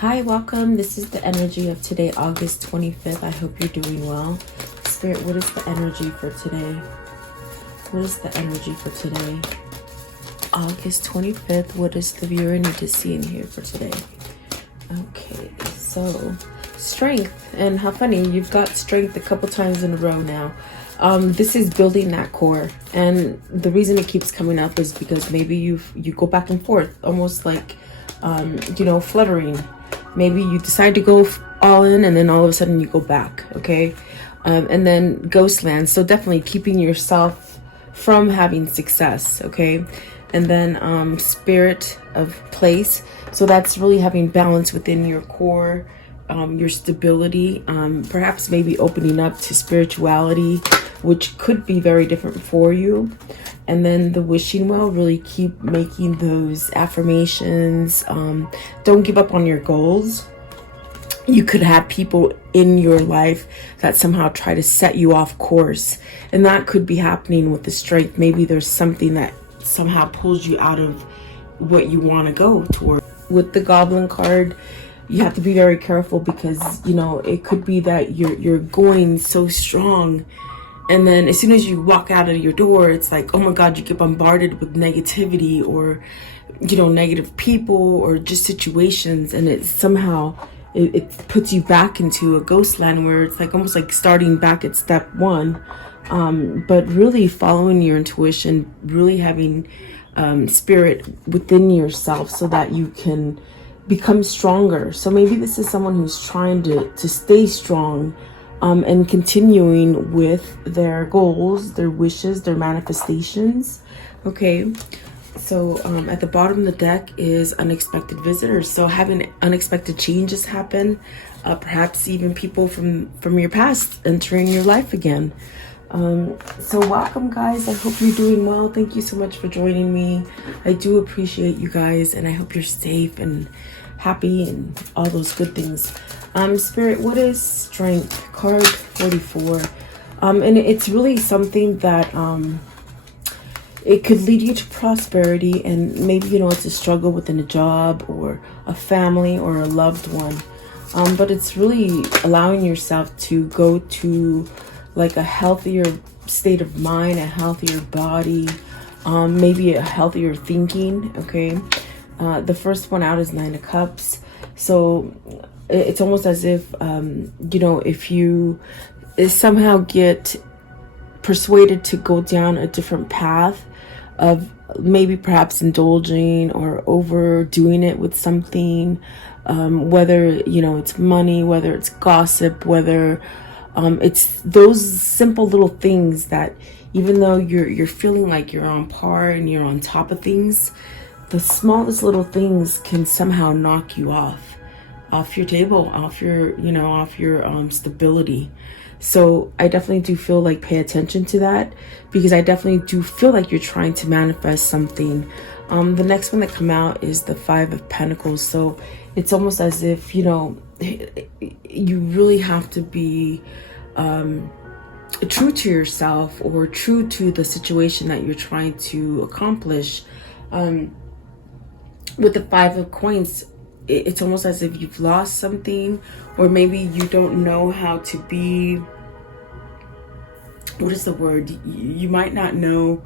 Hi, welcome. This is the energy of today, August 25th. I hope you're doing well. Spirit, what is the energy for today? What is the energy for today? August 25th. What does the viewer need to see in here for today? Okay, so strength. And how funny, you've got strength a couple times in a row now. This is building that core. And the reason it keeps coming up is because maybe you go back and forth, almost like, fluttering. Maybe you decide to go all in and then all of a sudden you go back, okay? And then ghost land. So definitely keeping yourself from having success, okay? And then spirit of place. So that's really having balance within your core, your stability, perhaps maybe opening up to spirituality, which could be very different for you. And then the wishing well, really keep making those affirmations. Don't give up on your goals. You could have people in your life that somehow try to set you off course. And that could be happening with the strength. Maybe there's something that somehow pulls you out of what you want to go toward. With the goblin card, you have to be very careful because, it could be that you're going so strong. And then as soon as you walk out of your door, it's like, oh my God, you get bombarded with negativity or, negative people or just situations. And it somehow, it puts you back into a ghost land where it's like almost like starting back at step one. But really following your intuition, really having spirit within yourself so that you can become stronger. So maybe this is someone who's trying to stay strong. And continuing with their goals, their wishes, their manifestations. Okay, so at the bottom of the deck is unexpected visitors. So having unexpected changes happen, perhaps even people from your past entering your life again. So welcome, guys. I hope you're doing well. Thank you so much for joining me. I do appreciate you guys, and I hope you're safe and happy and all those good things. Spirit, what is strength? Card 44. And it's really something that it could lead you to prosperity, and maybe it's a struggle within a job or a family or a loved one. But it's really allowing yourself to go to like a healthier state of mind, a healthier body, maybe a healthier thinking, okay? The first one out is 9 of Cups. So it's almost as if, if you somehow get persuaded to go down a different path of maybe perhaps indulging or overdoing it with something, whether, it's money, whether it's gossip, whether it's those simple little things that even though you're feeling like you're on par and you're on top of things, the smallest little things can somehow knock you off your table, off your stability. So I definitely do feel like pay attention to that, because I definitely do feel like you're trying to manifest something. The next one that come out is the 5 of Pentacles. So it's almost as if, you really have to be true to yourself or true to the situation that you're trying to accomplish. With the 5 of Coins, it's almost as if you've lost something, or maybe you don't know how to be, what is the word? You might not know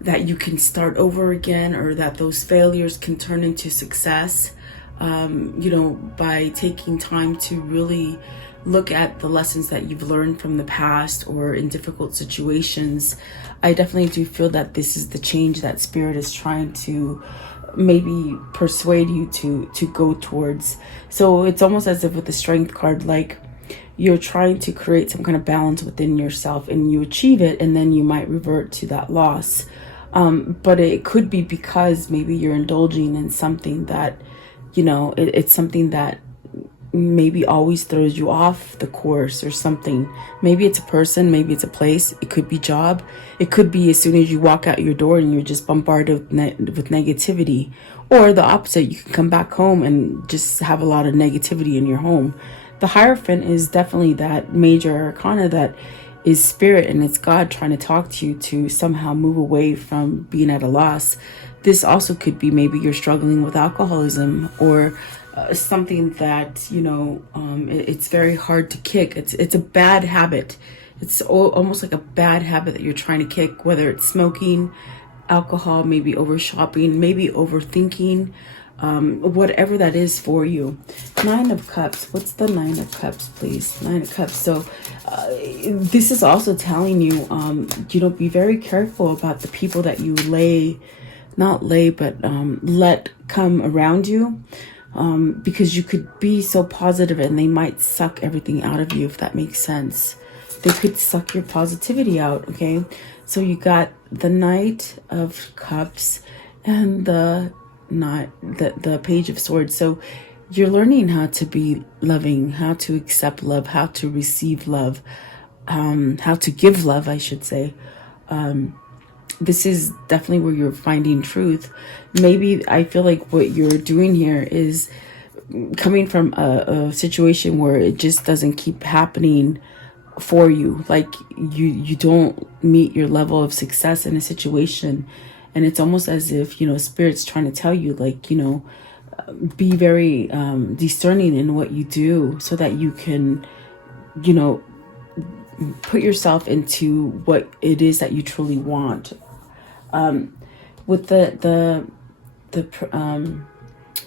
that you can start over again, or that those failures can turn into success, by taking time to really look at the lessons that you've learned from the past or in difficult situations. I definitely do feel that this is the change that Spirit is trying to maybe persuade you to go towards. So it's almost as if with the Strength card, like you're trying to create some kind of balance within yourself, and you achieve it, and then you might revert to that loss. But it could be because maybe you're indulging in something that, it's something that maybe always throws you off the course or something. Maybe it's a person, maybe it's a place, it could be job, it could be as soon as you walk out your door and you're just bombarded with negativity, or the opposite, you can come back home and just have a lot of negativity in your home. The Hierophant is definitely that major arcana that is Spirit, and it's God trying to talk to you to somehow move away from being at a loss. This also could be maybe you're struggling with alcoholism, or something that, you know, it's very hard to kick. It's a bad habit. It's almost like a bad habit that you're trying to kick, whether it's smoking, alcohol, maybe over shopping, maybe overthinking, whatever that is for you. Nine of Cups. What's the Nine of Cups, please? Nine of Cups. So this is also telling you, you know, be very careful about the people that you let come around you, because you could be so positive and they might suck everything out of you, if that makes sense. They could suck your positivity out, okay? So you got the Knight of Cups and the Page of Swords. So you're learning how to be loving, how to accept love, how to receive love, how to give love, I should say. This is definitely where you're finding truth. Maybe I feel like what you're doing here is coming from a situation where it just doesn't keep happening for you. Like you don't meet your level of success in a situation, and it's almost as if, you know, Spirit's trying to tell you, like, you know, be very discerning in what you do, so that you can, you know, put yourself into what it is that you truly want. With the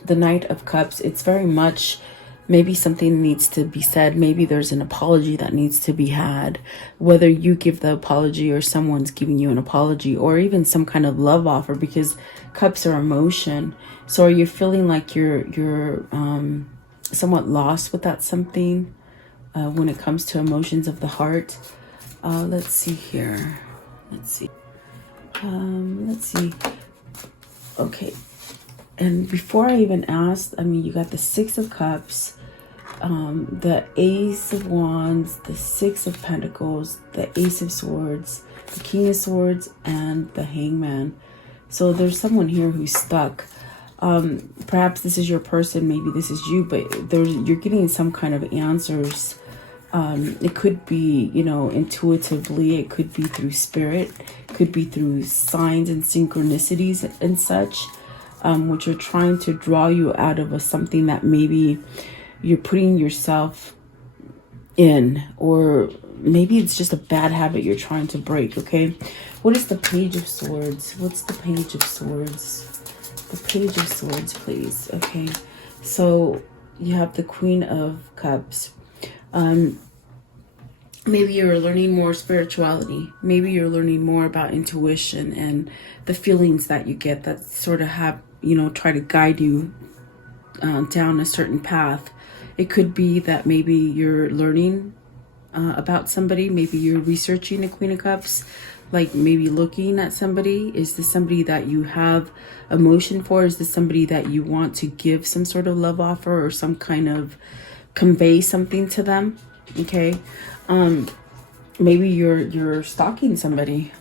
Knight of Cups, it's very much maybe something needs to be said. Maybe there's an apology that needs to be had, whether you give the apology or someone's giving you an apology, or even some kind of love offer, because cups are emotion. So are you feeling like you're somewhat lost with that something when it comes to emotions of the heart? Let's see here. Let's see. Okay. And before I even asked, I mean, you got the Six of Cups, the Ace of Wands, the Six of Pentacles, the Ace of Swords, the King of Swords, and the Hangman. So there's someone here who's stuck. Perhaps this is your person, maybe this is you, but you're getting some kind of answers. It could be, you know, intuitively, it could be through spirit, it could be through signs and synchronicities and such, which are trying to draw you out of something that maybe you're putting yourself in, or maybe it's just a bad habit you're trying to break, okay? What is the Page of Swords? What's the Page of Swords? The Page of Swords, please. Okay, so you have the Queen of Cups. Maybe you're learning more spirituality. Maybe you're learning more about intuition and the feelings that you get that sort of have, you know, try to guide you down a certain path. It could be that maybe you're learning about somebody. Maybe you're researching the Queen of Cups, like maybe looking at somebody. Is this somebody that you have emotion for? Is this somebody that you want to give some sort of love offer or some kind of convey something to them? Okay. Maybe you're stalking somebody,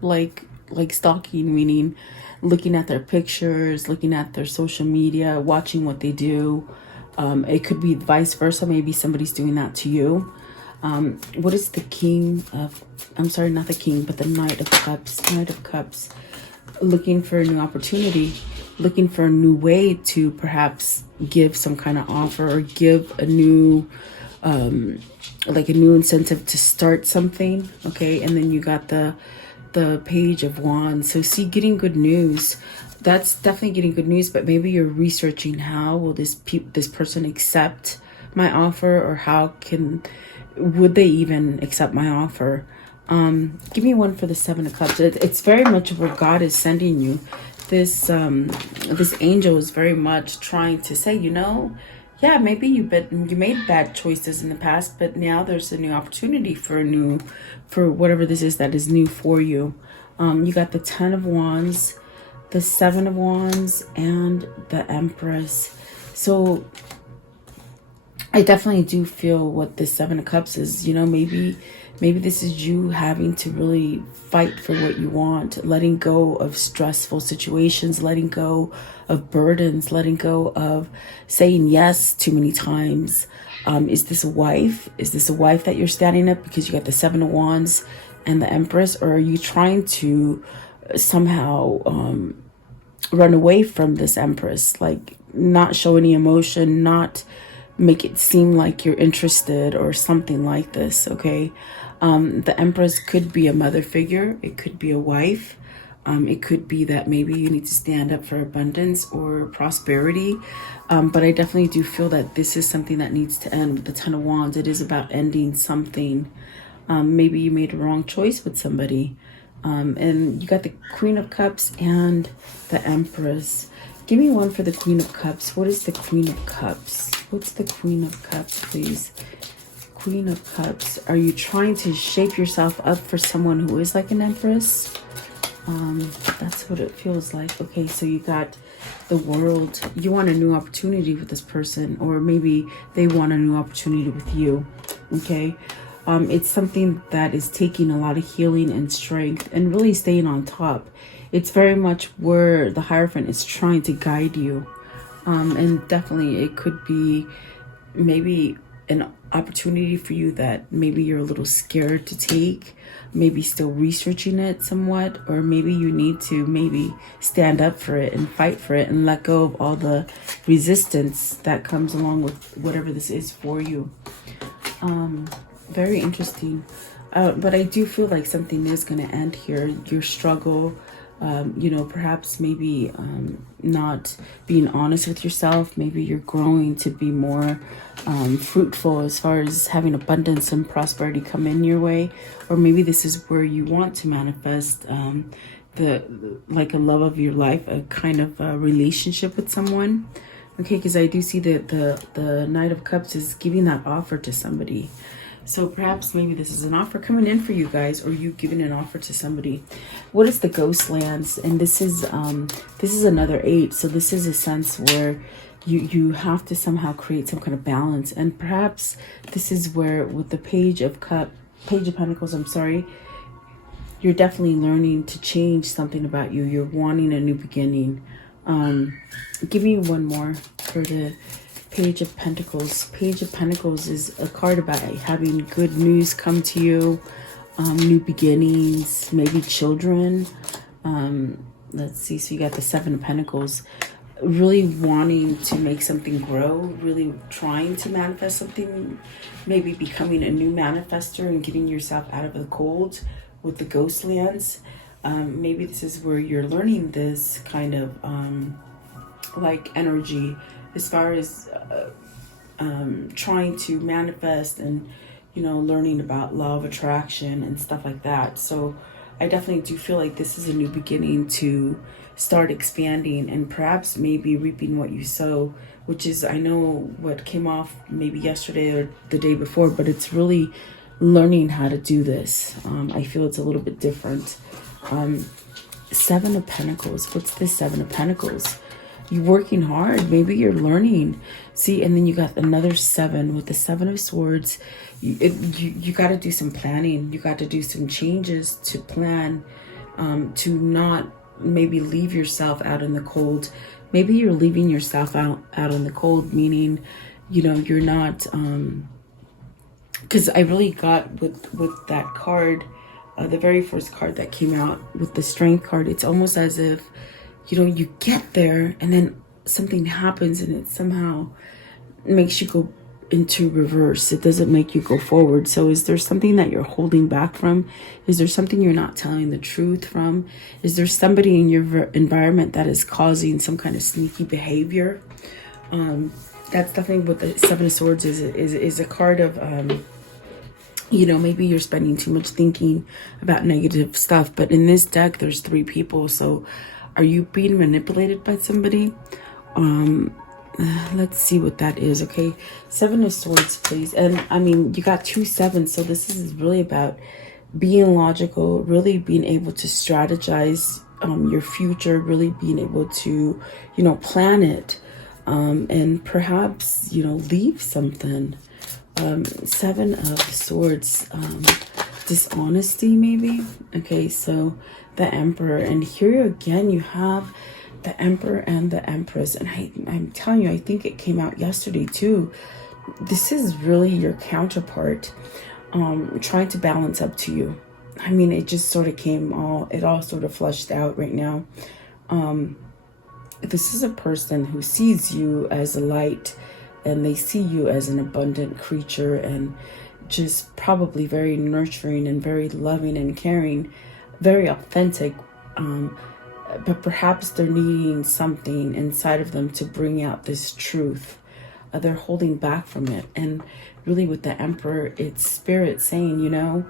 like stalking, meaning looking at their pictures, looking at their social media, watching what they do. It could be vice versa. Maybe somebody's doing that to you. What is the King of, I'm sorry, not the King, but the Knight of Cups. Knight of Cups, looking for a new opportunity, looking for a new way to perhaps give some kind of offer or give a new, like a new incentive to start something. Okay, and then you got the Page of Wands. So see, getting good news. That's definitely getting good news, but maybe you're researching, how will this person accept my offer, or would they even accept my offer? Give me one for the Seven of Cups. It's very much where God is sending you. This angel is very much trying to say, you know, yeah, maybe you made bad choices in the past, but now there's a new opportunity for whatever this is that is new for you. You got the Ten of Wands, the Seven of Wands, and the Empress. So I definitely do feel what this Seven of Cups is. You know, maybe this is you having to really fight for what you want, letting go of stressful situations, letting go of burdens, letting go of saying yes too many times. Is this a wife? Is this a wife that you're standing up because you got the Seven of Wands and the Empress? Or are you trying to somehow run away from this Empress? Like not show any emotion, not make it seem like you're interested or something like this, okay? The Empress could be a mother figure. It could be a wife. It could be that maybe you need to stand up for abundance or prosperity. But I definitely do feel that this is something that needs to end with the Ten of Wands. It is about ending something. Maybe you made a wrong choice with somebody. And you got the Queen of Cups and the Empress. Give me one for the Queen of Cups. What is the Queen of Cups? What's the Queen of Cups, please? Queen of Cups. Are you trying to shape yourself up for someone who is like an Empress? That's what it feels like. Okay, so you got the World. You want a new opportunity with this person, or maybe they want a new opportunity with you. Okay, it's something that is taking a lot of healing and strength and really staying on top. It's very much where the Hierophant is trying to guide you. And definitely it could be maybe an opportunity for you that maybe you're a little scared to take, maybe still researching it somewhat, or maybe you need to maybe stand up for it and fight for it and let go of all the resistance that comes along with whatever this is for you. Very interesting. But I do feel like something is going to end here. Your struggle, you know, perhaps maybe not being honest with yourself. Maybe you're growing to be more fruitful as far as having abundance and prosperity come in your way. Or maybe this is where you want to manifest like a love of your life, a kind of relationship with someone. Okay, because I do see that the Knight of Cups is giving that offer to somebody. So perhaps maybe this is an offer coming in for you guys, or you giving an offer to somebody. What is the Ghost Lands? And this is another 8. So this is a sense where you have to somehow create some kind of balance. And perhaps this is where with the Page of Pentacles, I'm sorry, you're definitely learning to change something about you. You're wanting a new beginning. Give me one more for the Page of Pentacles. Page of Pentacles is a card about having good news come to you, new beginnings, maybe children. Let's see. So you got the Seven of Pentacles. Really wanting to make something grow, really trying to manifest something, maybe becoming a new manifester and getting yourself out of the cold with the Ghost Lands. Maybe this is where you're learning this kind of like energy as far as trying to manifest and, you know, learning about law of attraction and stuff like that. So I definitely do feel like this is a new beginning to start expanding and perhaps maybe reaping what you sow, which is, I know what came off maybe yesterday or the day before, but it's really learning how to do this. I feel it's a little bit different. Seven of Pentacles. What's this Seven of Pentacles? You're working hard. Maybe you're learning. See, and then you got another 7 with the Seven of Swords. You got to do some planning. You got to do some changes to plan, to not maybe leave yourself out in the cold. Maybe you're leaving yourself out in the cold, meaning, you know, you're not, because I really got with that card, the very first card that came out with the Strength card, it's almost as if, you know, you get there and then something happens and it somehow makes you go into reverse. It doesn't make you go forward. So is there something that you're holding back from? Is there something you're not telling the truth from? Is there somebody in your environment that is causing some kind of sneaky behavior? That's definitely what the Seven of Swords is a card of, you know, maybe you're spending too much thinking about negative stuff. But in this deck, there's 3 people. So are you being manipulated by somebody? Let's see what that is. Okay, Seven of Swords, please. And I mean, you got 2 7s, so this is really about being logical, really being able to strategize your future, really being able to, you know, plan it, and perhaps, you know, leave something. Seven of Swords, dishonesty maybe. Okay, so the Emperor, and here again you have the Emperor and the Empress, and I'm telling you, I think it came out yesterday too. This is really your counterpart, trying to balance up to you. I mean, it just sort of came it all sort of flushed out right now. this is a person who sees you as a light, and they see you as an abundant creature, and just probably very nurturing and very loving and caring, very authentic. But perhaps they're needing something inside of them to bring out this truth. They're holding back from it. And really with the Emperor, it's spirit saying, you know,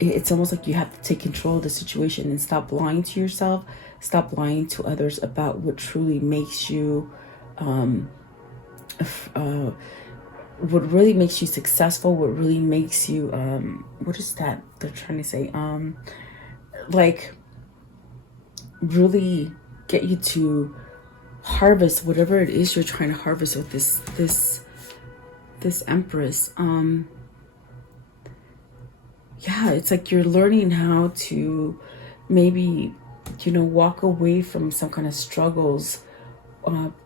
it's almost like you have to take control of the situation and stop lying to yourself, stop lying to others about what truly makes you, what really makes you successful, what really makes you, what is that they're trying to say? Like really get you to harvest whatever it is you're trying to harvest with this Empress. Yeah, it's like you're learning how to maybe, you know, walk away from some kind of struggles.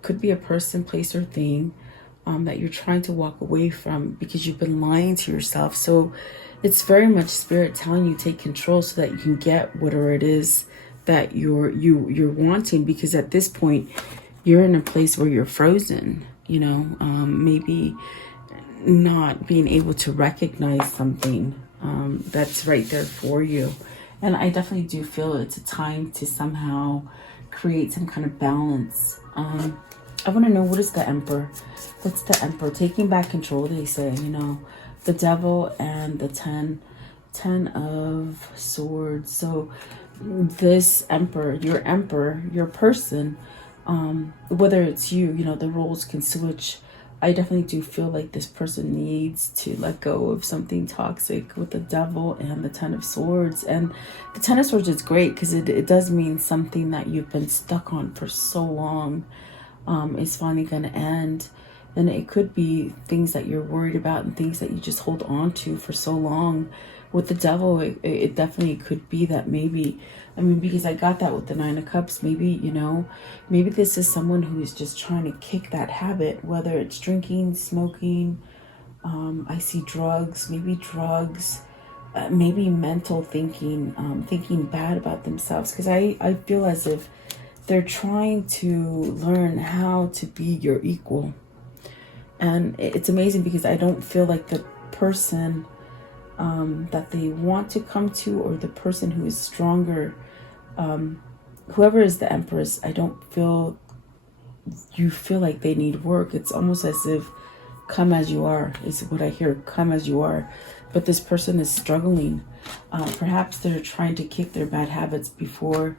Could be a person, place, or thing that you're trying to walk away from because you've been lying to yourself. So it's very much spirit telling you take control so that you can get whatever it is that you're wanting, because at this point you're in a place where you're frozen, you know, maybe not being able to recognize something that's right there for you. And I definitely do feel it's a time to somehow create some kind of balance. I want to know, what is the Emperor? That's the Emperor taking back control, they say, you know, the Devil and the 10 of Swords. So this Emperor, your person, whether it's you know, the roles can switch. I definitely do feel like this person needs to let go of something toxic with the Devil and the 10 of Swords. And the 10 of Swords is great because it does mean something that you've been stuck on for so long is finally going to end. And it could be things that you're worried about and things that you just hold on to for so long. With the Devil, it definitely could be that maybe, I mean, because I got that with the 9 of Cups, maybe, you know, maybe this is someone who is just trying to kick that habit, whether it's drinking, smoking, I see drugs, maybe mental thinking, thinking bad about themselves. Because I feel as if they're trying to learn how to be your equal. And it's amazing because I don't feel like the person that they want to come to, or the person who is stronger, whoever is the Empress, I don't feel you feel like they need work. It's almost as if come as you are is what I hear, come as you are. But this person is struggling. Perhaps they're trying to kick their bad habits before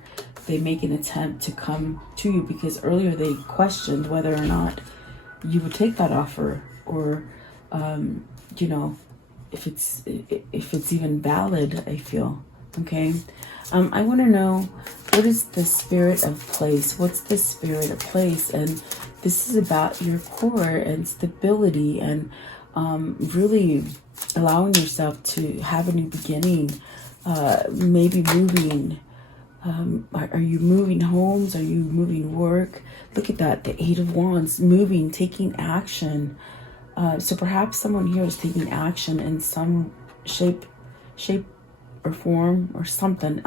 they make an attempt to come to you, because earlier they questioned whether or not you would take that offer, or you know, if it's even valid, I feel. Okay, I want to know, what is the spirit of place? What's the spirit of place? And this is about your core and stability, and really allowing yourself to have a new beginning. Maybe moving. Are you moving homes? Are you moving work? Look at that, the 8 of Wands, moving, taking action. So perhaps someone here is taking action in some shape or form or something.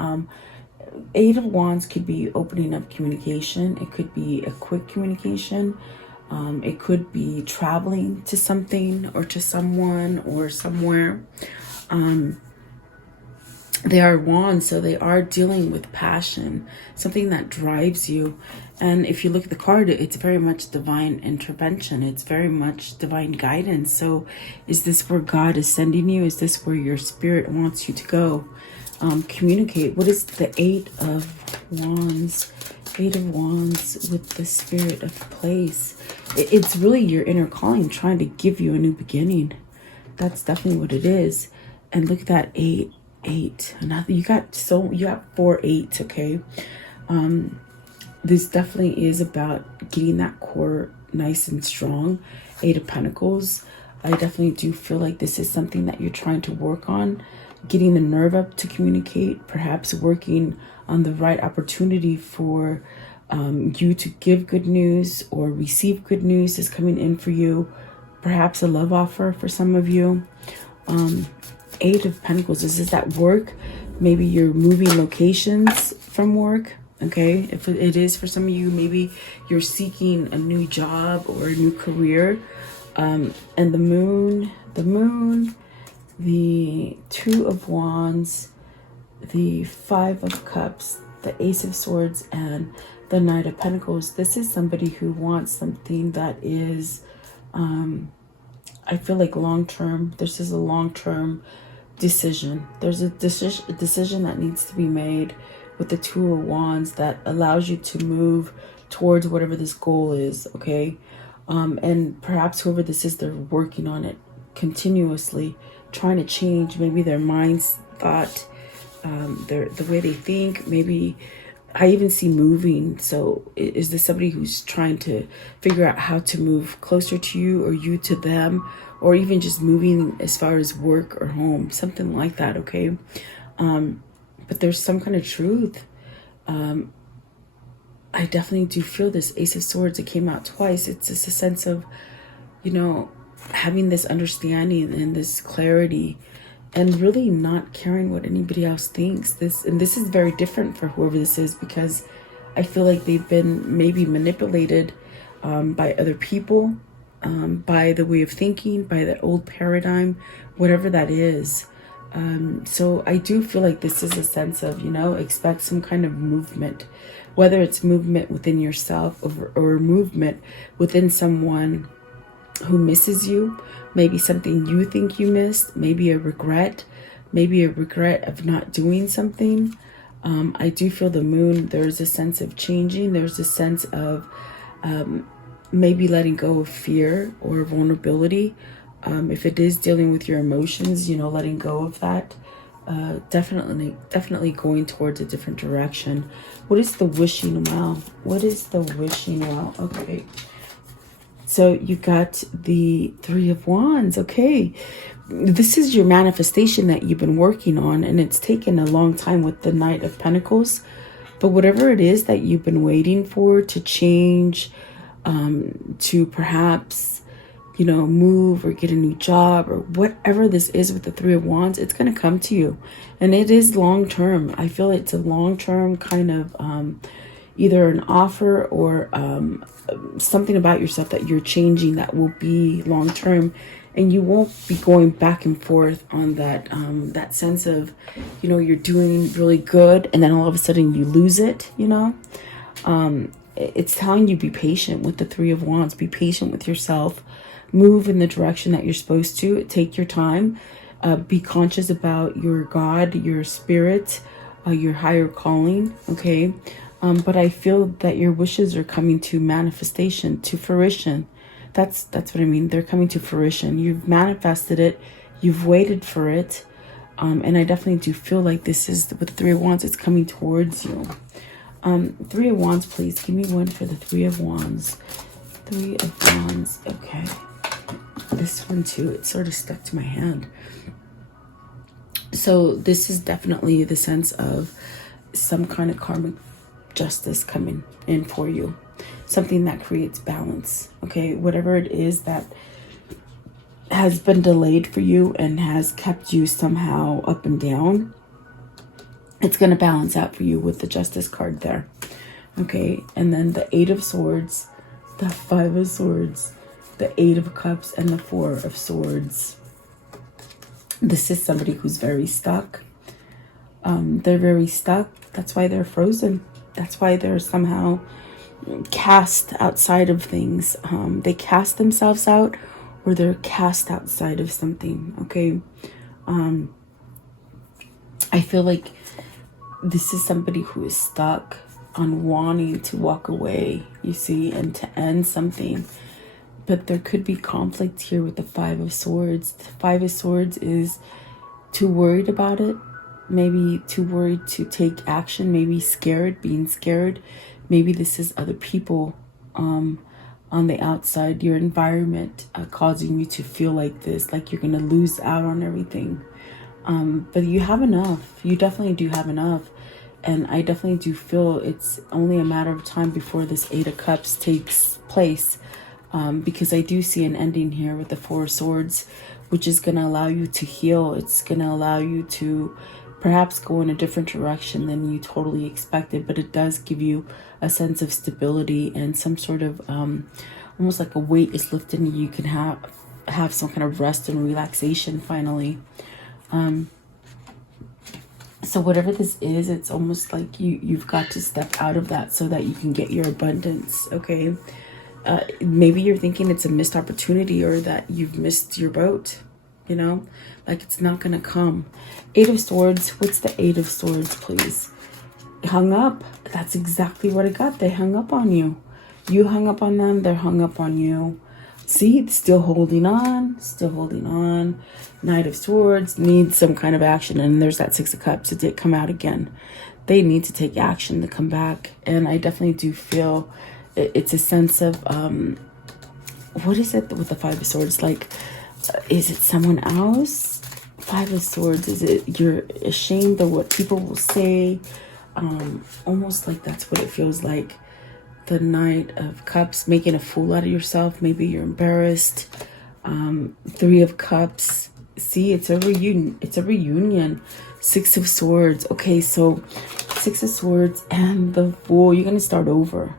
8 of Wands could be opening up communication. It could be a quick communication. It could be traveling to something or to someone or somewhere. They are wands, so they are dealing with passion, something that drives you. And if you look at the card, it's very much divine intervention. It's very much divine guidance. So is this where God is sending you? Is this where your spirit wants you to go? Communicate. What is the 8 of Wands? 8 of Wands with the spirit of place. It's really your inner calling trying to give you a new beginning. That's definitely what it is. And look at that 8. And you got 4 8s, okay? This definitely is about getting that core nice and strong. 8 of Pentacles. I definitely do feel like this is something that you're trying to work on, getting the nerve up to communicate, perhaps working on the right opportunity for you to give good news or receive good news is coming in for you. Perhaps a love offer for some of you. 8 of Pentacles, this is at work. Maybe you're moving locations from work. Okay, if it is for some of you, maybe you're seeking a new job or a new career. And the moon, the Two of Wands, the Five of Cups, the Ace of Swords, and the Knight of Pentacles. This is somebody who wants something that is, I feel like long-term. This is a long-term decision. There's a decision that needs to be made with the Two of Wands that allows you to move towards whatever this goal is, okay? And perhaps whoever this is, they're working on it continuously, trying to change maybe their mind's thought, the way they think. Maybe I even see moving. So is this somebody who's trying to figure out how to move closer to you, or you to them, or even just moving as far as work or home, something like that, okay? But there's some kind of truth. I definitely do feel this Ace of Swords. It came out twice. It's just a sense of, you know, having this understanding and this clarity, and really not caring what anybody else thinks. This is very different for whoever this is, because I feel like they've been maybe manipulated by other people, by the way of thinking, by the old paradigm, whatever that is. So I do feel like this is a sense of, you know, expect some kind of movement, whether it's movement within yourself or movement within someone who misses you, maybe something you think you missed, maybe a regret of not doing something. I do feel the moon, there's a sense of changing. There's a sense of maybe letting go of fear or vulnerability. If it is dealing with your emotions, you know, letting go of that. Definitely going towards a different direction. What is the wishing well? What is the wishing well? Okay. So you got the Three of Wands. Okay. This is your manifestation that you've been working on, and it's taken a long time with the Knight of Pentacles. But whatever it is that you've been waiting for to change, to perhaps, you know, move or get a new job, or whatever this is with the Three of Wands, it's going to come to you. And it is long term. I feel it's a long term kind of either an offer or something about yourself that you're changing that will be long term. And you won't be going back and forth on that that sense of, you know, you're doing really good and then all of a sudden you lose it, you know. It's telling you be patient with the Three of Wands. Be patient with yourself. Move in the direction that you're supposed to. Take your time. Be conscious about your God, your spirit, your higher calling, okay? But I feel that your wishes are coming to manifestation, to fruition. That's what I mean. They're coming to fruition. You've manifested it. You've waited for it. And I definitely do feel like this is, with the Three of Wands, it's coming towards you. Three of Wands, please. Give me one for the Three of Wands. Three of Wands. Okay. This one too, it sort of stuck to my hand. So this is definitely the sense of some kind of karmic justice coming in for you. Something that creates balance. Okay, whatever it is that has been delayed for you and has kept you somehow up and down, it's going to balance out for you with the Justice card there. Okay, and then the Eight of Swords, the Five of Swords, the Eight of Cups, and the Four of Swords. This is somebody who's very stuck. They're very stuck. That's why they're frozen. That's why they're somehow cast outside of things. They cast themselves out, or they're cast outside of something. Okay. I feel like this is somebody who is stuck on wanting to walk away, you see, and to end something. But there could be conflict here with the Five of Swords. The Five of Swords is too worried about it. Maybe too worried to take action. Maybe scared, being scared. Maybe this is other people on the outside, your environment, causing you to feel like this, like you're going to lose out on everything. But you have enough. You definitely do have enough. And I definitely do feel it's only a matter of time before this Eight of Cups takes place. Because I do see an ending here with the Four of Swords, which is going to allow you to heal. It's going to allow you to perhaps go in a different direction than you totally expected, but it does give you a sense of stability and some sort of almost like a weight is lifted and you can have some kind of rest and relaxation finally. So whatever this is, it's almost like you've got to step out of that so that you can get your abundance. Okay, maybe you're thinking it's a missed opportunity or that you've missed your boat, you know, like it's not gonna come. Eight of Swords. What's the Eight of Swords, please? Hung up. That's exactly what I got. They hung up on you. You hung up on them. They're hung up on you. See, still holding on, still holding on. Knight of Swords needs some kind of action, and there's that Six of Cups. It did come out again. They need to take action to come back, and I definitely do feel it's a sense of what is it with the Five of Swords? Like, is it someone else? Five of Swords. Is it you're ashamed of what people will say? Almost like that's what it feels like. The Knight of Cups, making a fool out of yourself. Maybe you're embarrassed. Three of Cups. See, it's a reunion. It's a reunion. Six of Swords. Okay, so Six of Swords and the Fool. You're going to start over.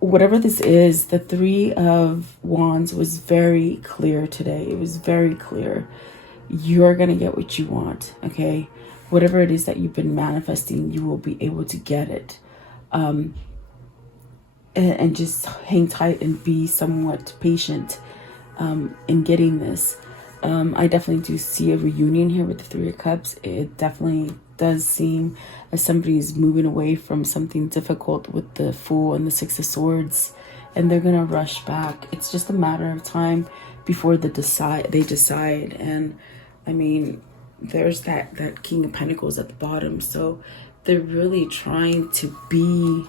Whatever this is, the Three of Wands was very clear today. It was very clear. You're going to get what you want, okay? Whatever it is that you've been manifesting, you will be able to get it. And just hang tight and be somewhat patient in getting this. I definitely do see a reunion here with the Three of Cups. It definitely does seem as somebody is moving away from something difficult with the Fool and the Six of Swords, and they're gonna rush back. It's just a matter of time before they decide. And I mean, there's that King of Pentacles at the bottom, so they're really trying to be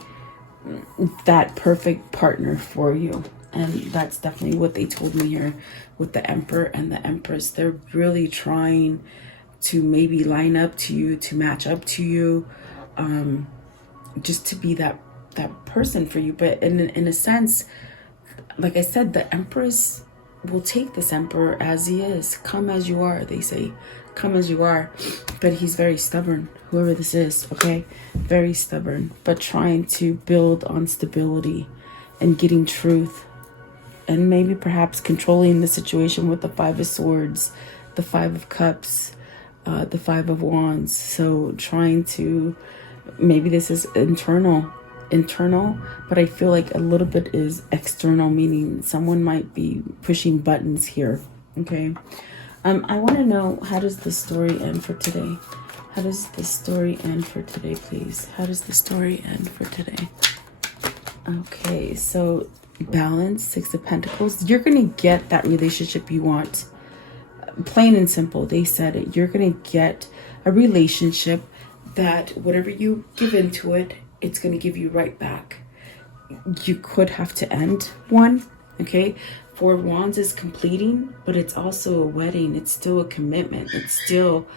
that perfect partner for you. And that's definitely what they told me here with the Emperor and the Empress. They're really trying to maybe line up to you, to match up to you, just to be that person for you. But in a sense, like I said, the Empress will take this Emperor as he is. Come as you are, they say. Come as you are. But he's very stubborn, whoever this is, okay? Very stubborn, but trying to build on stability and getting truth, and maybe perhaps controlling the situation with the Five of Swords, the Five of Cups, the Five of Wands. So trying to, maybe this is internal, but I feel like a little bit is external, meaning someone might be pushing buttons here, okay? I want to know, how does the story end for today? How does the story end for today, please? How does the story end for today? Okay, so balance, Six of Pentacles. You're going to get that relationship you want. Plain and simple, they said it. You're going to get a relationship that whatever you give into it, it's going to give you right back. You could have to end one, okay? Four of Wands is completing, but it's also a wedding. It's still a commitment. It's still,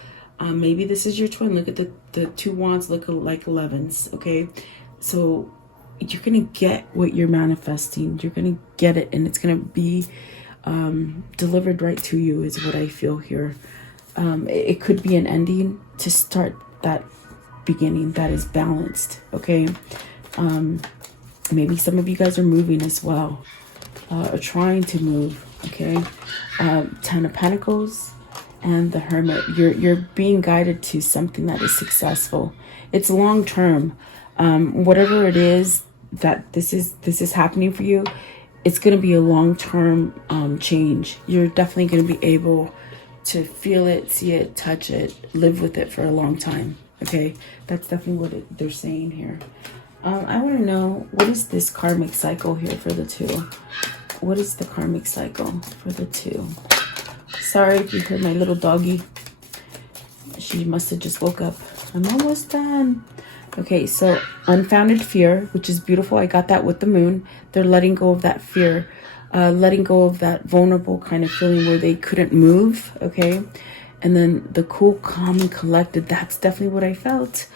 maybe this is your twin. Look at the two Wands look like 11s, okay? So you're going to get what you're manifesting. You're going to get it, and it's going to be delivered right to you is what I feel here. It could be an ending to start that beginning that is balanced, okay? Maybe some of you guys are moving as well, or trying to move, okay? Ten of Pentacles and the Hermit. You're being guided to something that is successful. It's long term. Whatever it is that this is happening for you, it's going to be a long-term change. You're definitely going to be able to feel it, see it, touch it, live with it for a long time, okay? That's definitely what they're saying here. I want to know, what is this karmic cycle here for the two? What is the karmic cycle for the two? Sorry if you heard my little doggy. She must have just woke up. I'm almost done. Okay, so unfounded fear, which is beautiful. I got that with the moon. They're letting go of that fear, letting go of that vulnerable kind of feeling where they couldn't move, okay? And then the cool, calm, and collected, that's definitely what I felt.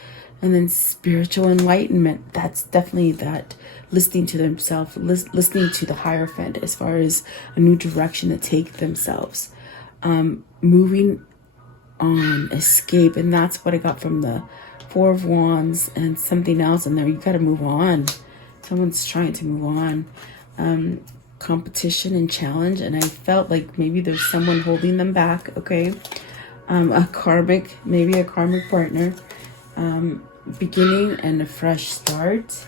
And then spiritual enlightenment, that's definitely that listening to themselves, listening to the Hierophant as far as a new direction to take themselves. Moving on, escape. And that's what I got from the Four of Wands and something else in there. You got to move on. Someone's trying to move on. Competition and challenge. And I felt like maybe there's someone holding them back. Okay. Maybe a karmic partner. Beginning and a fresh start.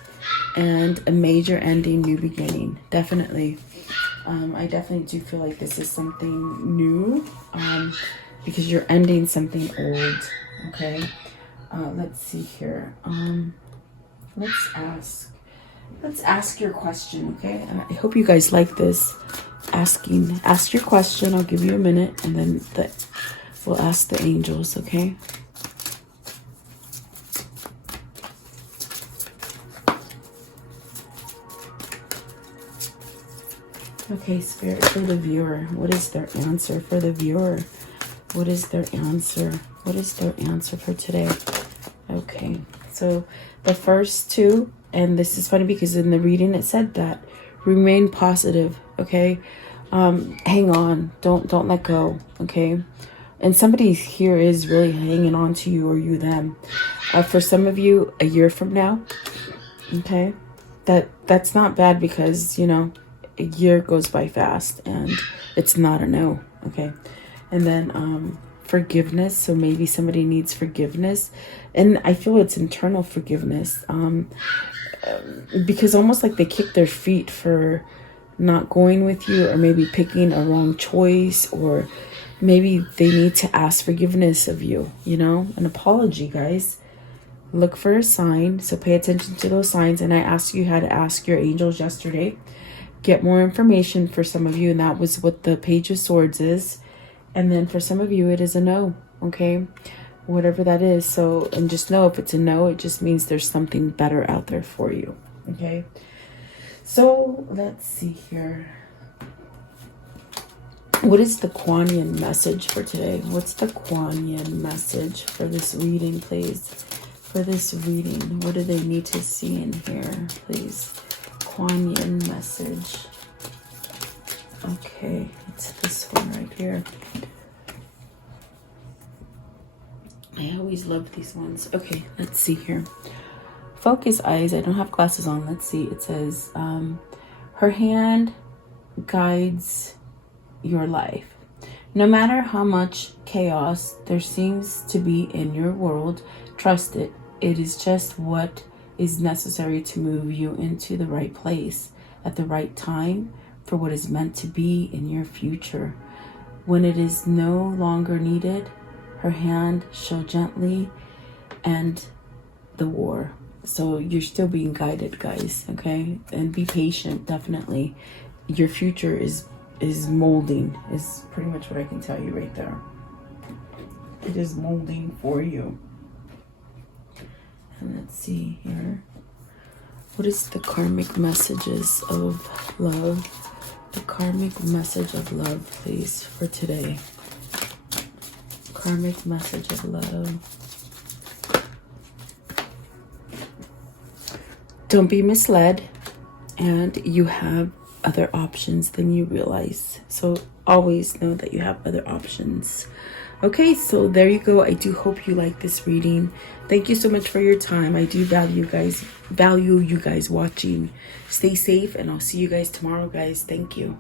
And a major ending, new beginning. Definitely. I definitely do feel like this is something new. Because you're ending something old. Okay. Let's see here. Let's ask your question, okay? I hope you guys like this. Ask your question. I'll give you a minute, and then we'll ask the angels, okay? Okay, Spirit, for the viewer, what is their answer for the viewer? What is their answer? What is their answer for today? Okay, so the first two, and this is funny because in the reading it said that remain positive, okay? Hang on, don't let go, okay? And somebody here is really hanging on to you, or you them. For some of you, a year from now, okay? That's not bad because, you know, a year goes by fast and it's not a no, okay? And then forgiveness. So maybe somebody needs forgiveness, and I feel it's internal forgiveness, because almost like they kick their feet for not going with you, or maybe picking a wrong choice, or maybe they need to ask forgiveness of you, you know, an apology. Guys, look for a sign, so pay attention to those signs. And I asked you how to ask your angels yesterday. Get more information for some of you, and that was what the Page of Swords is. And then for some of you, it is a no, okay? Whatever that is. So, and just know if it's a no, it just means there's something better out there for you, okay? So, let's see here. What is the Kuan Yin message for today? What's the Kuan Yin message for this reading, please? For this reading, what do they need to see in here, please? Kuan Yin message. Okay, it's this one right here. I always love these ones. Okay, let's see here. Focus, eyes. I don't have glasses on. Let's see. It says, her hand guides your life. No matter how much chaos there seems to be in your world, trust it. It is just what is necessary to move you into the right place at the right time for what is meant to be in your future. When it is no longer needed, her hand shall gently end the war. So you're still being guided, guys, okay? And be patient, definitely. Your future is molding, is pretty much what I can tell you right there. It is molding for you. And let's see here. What is the karmic messages of love? The karmic message of love, please, for today. Karmic message of love. Don't be misled, and you have other options than you realize. So always know that you have other options. Okay, so there you go. I do hope you like this reading. Thank you so much for your time. I do value you guys watching. Stay safe, and I'll see you guys tomorrow, guys. Thank you.